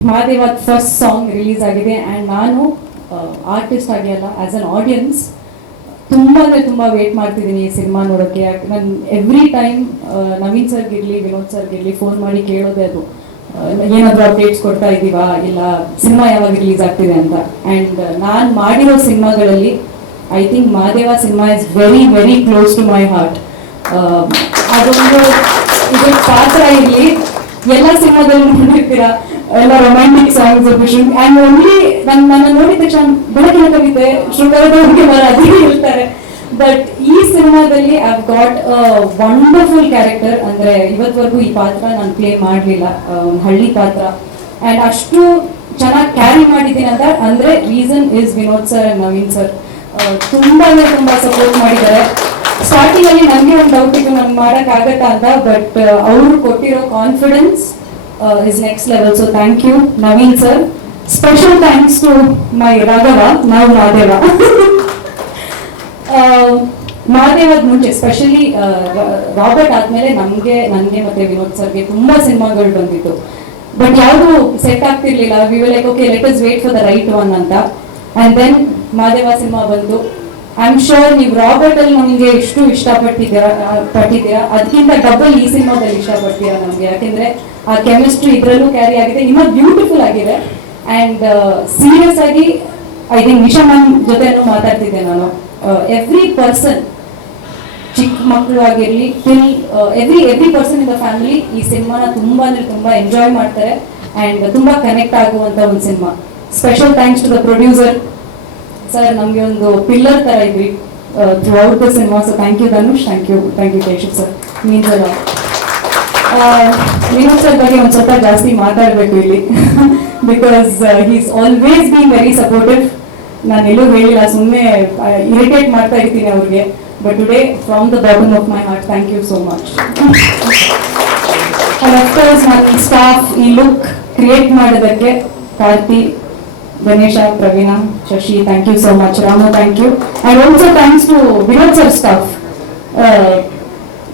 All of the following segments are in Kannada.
ಮಹಾದೇವ ಫಸ್ಟ್ ಸಾಂಗ್ ರಿಲೀಸ್ ಆಗಿದೆ ಆ್ಯಂಡ್ ನಾನು ಆರ್ಟಿಸ್ಟ್ ಆಗಿ ಅಲ್ಲ ಆ್ಯಸ್ ಅನ್ ಆಡಿಯನ್ಸ್ ತುಂಬ ಅಂದರೆ ತುಂಬ ವೇಟ್ ಮಾಡ್ತಿದ್ದೀನಿ ಈ ಸಿನಿಮಾ ನೋಡೋಕ್ಕೆ ನಾನು ಎವ್ರಿ ಟೈಮ್ ನವೀನ್ ಸರ್ಗಿರಲಿ ವಿನೋದ್ ಸರ್ಗಿರಲಿ ಫೋನ್ ಮಾಡಿ ಕೇಳೋದೇ ಅದು. ಏನಾದರೂ ಅಪ್ಡೇಟ್ಸ್ ಕೊಡ್ತಾ ಇದ್ದೀವಾ? ಇಲ್ಲ ಸಿನಿಮಾ ಯಾವಾಗ ರಿಲೀಸ್ ಆಗ್ತಿದೆ ಅಂತ. ಆ್ಯಂಡ್ ನಾನು ಮಾಡಿರೋ ಸಿನಿಮಾಗಳಲ್ಲಿ I think Mahadeva cinema is very very close to my heart ಅದೊಂದು ಇದು ಪಾತ್ರ ಇರಲಿ. ಎಲ್ಲ ಸಿನಿಮಾದಲ್ಲೂ ನೋಡಿರ್ತೀರಾ? ಎಲ್ಲ ರೊಮ್ಯಾಂಟಿಕ್ ಸಾಂಗ್ಸ್ ಆ್ಯಂಡ್ ಓನ್ಲಿ ನನ್ನ ನನ್ನ ನೋಡಿದ ತಕ್ಷಣ ಬೆಳಕಿನ ಕವಿತೆ ಶೃಂಗಾರದ ಮರ ಅದೇ ಹೇಳ್ತಾರೆ. ಬಟ್ ಈ ಸಿನಿಮಾದಲ್ಲಿ ಐ ಗಾಟ್ ವಂಡರ್ಫುಲ್ ಕ್ಯಾರೆಕ್ಟರ್ ಅಂದ್ರೆ ಇವತ್ವರೆಗೂ ಈ ಪಾತ್ರ ನಾನು ಪ್ಲೇ ಮಾಡಲಿಲ್ಲ. ಹಳ್ಳಿ ಪಾತ್ರ. ಅಂಡ್ ಅಷ್ಟು ಚೆನ್ನಾಗಿ ಕ್ಯಾರಿ ಮಾಡಿದ್ದೀನಿ ಅಂತ. ಅಂದ್ರೆ reason is Vinod sir and Naveen sir ತುಂಬಾ ಅಂದ್ರೆ ತುಂಬಾ ಸಪೋರ್ಟ್ ಮಾಡಿದ್ದಾರೆ. ಸ್ಟಾರ್ಟಿಂಗ್ ಅಲ್ಲಿ ನನಗೆ ಒಂದು ಡೌಟ್ ಇತ್ತು, ನಾನು ಮಾಡಕ್ ಆಗತ್ತಾ ಅಂತ. ಬಟ್ ಅವರು ಕೊಟ್ಟಿರೋ confidence is next level so thank you Naveen sir special thanks to my Raghava ನಾವು ಮಾದೇವ ಮಹಾದೇವದ ಮುಂಚೆ ಸ್ಪೆಷಲಿ ರಾಬರ್ಟ್ ಆದ್ಮೇಲೆ ನಮಗೆ, ನನಗೆ ಮತ್ತೆ ವಿನೋದ್ ಸರ್ಗೆ ತುಂಬಾ ಸಿನಿಮಾಗಳು ಬಂದಿತ್ತು. ಬಟ್ ಯಾವುದು ಸೆಟ್ ಆಗ್ತಿರ್ಲಿಲ್ಲ. We like okay let us wait for the right one ಅಂತ. ಅಂಡ್ ದೆನ್ ಮಹಾದೇವ ಸಿನಿಮಾ ಬಂತು ಐ ಆಮ್ ಶೋರ್ ನೀವು ರಾಬರ್ಟ್ ಅಲ್ಲಿ ನಮಗೆ ಎಷ್ಟು ಇಷ್ಟಪಟ್ಟಿದ್ದೀರಾ ಪಟ್ಟಿದ್ದೀರಾ? ಅದಕ್ಕಿಂತ ಡಬಲ್ ಈ ಸಿನಿಮಾದಲ್ಲಿ ಇಷ್ಟಪಡ್ತೀರಾ ನಮಗೆ? ಯಾಕೆಂದ್ರೆ ಆ ಕೆಮಿಸ್ಟ್ರಿ ಇದ್ರಲ್ಲೂ ಕ್ಯಾರಿ ಆಗಿದೆ. ಇನ್ನೂ ಬ್ಯೂಟಿಫುಲ್ ಆಗಿದೆ. ಅಂಡ್ ಸೀರಿಯಸ್ ಆಗಿ ಐ ಥಿಂಕ್ ನಿಶಾ ಮ್ಯಾಮ್ ಜೊತೆನೂ ಮಾತಾಡ್ತಿದ್ದೆ ನಾನು. ಎವ್ರಿ ಪರ್ಸನ್ ಚಿಕ್ಕ ಮಕ್ಕಳು ಆಗಿರಲಿ till every every person in the family ಈ ಸಿನಿಮಾನ ತುಂಬಾ ಅಂದ್ರೆ ತುಂಬಾ ಎಂಜಾಯ್ ಮಾಡ್ತಾರೆ. ಅಂಡ್ ತುಂಬಾ ಕನೆಕ್ಟ್ ಆಗುವಂತ ಒಂದು cinema. Special thanks to the producer sir, ನಮಗೆ ಒಂದು ಪಿಲ್ಲರ್ ತರ ಇದ್ವಿ throughout the cinema so thank you Dhanush thank you thank you Keshav sir means ಅಲ್ಲ ವಿನೋದ್ ಸರ್ ಬಗ್ಗೆ ಒಂದು ಸ್ವಲ್ಪ ಜಾಸ್ತಿ ಮಾತಾಡಬೇಕು ಇಲ್ಲಿ. Because is always been very supportive ನಾನು ಎಲ್ಲೂ ಹೇಳಿಲ್ಲ ಸುಮ್ಮನೆ ಇರಿಟೇಟ್ ಮಾಡ್ತಾ ಇರ್ತೀನಿ ಅವ್ರಿಗೆ. But today from the bottom of my heart thank you so much ನನ್ನ ಸ್ಟಾಫ್ ಈ ಲುಕ್ ಕ್ರಿಯೇಟ್ ಮಾಡೋದಕ್ಕೆ Karthi Ganesha Praveena Shashi thank you so much Rama thank you and also thanks to Vinod sir staff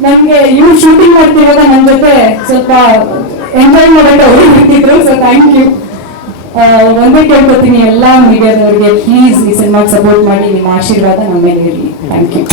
ನನಗೆ ಇವ್ರು ಶೂಟಿಂಗ್ ಮಾಡ್ತಿರುವಾಗ ನನ್ನ ಜೊತೆ ಸ್ವಲ್ಪ ಎಂಜಾಯ್ ಮಾಡೋಕೆ ಅವರು ಬಿಟ್ಟಿದ್ರು ಸೊ ಥ್ಯಾಂಕ್ ಯು ಒಂದೇ ಕೇಳ್ಕೊತೀನಿ ಎಲ್ಲ ಮೀಡಿಯಾದವರಿಗೆ ಪ್ಲೀಸ್ ಈ ಸಿನಿಮಾಗೆ ಸಪೋರ್ಟ್ ಮಾಡಿ, ನಿಮ್ಮ ಆಶೀರ್ವಾದ ನಮ್ಮ ಮೇಲೆ ಇರಲಿ. Thank you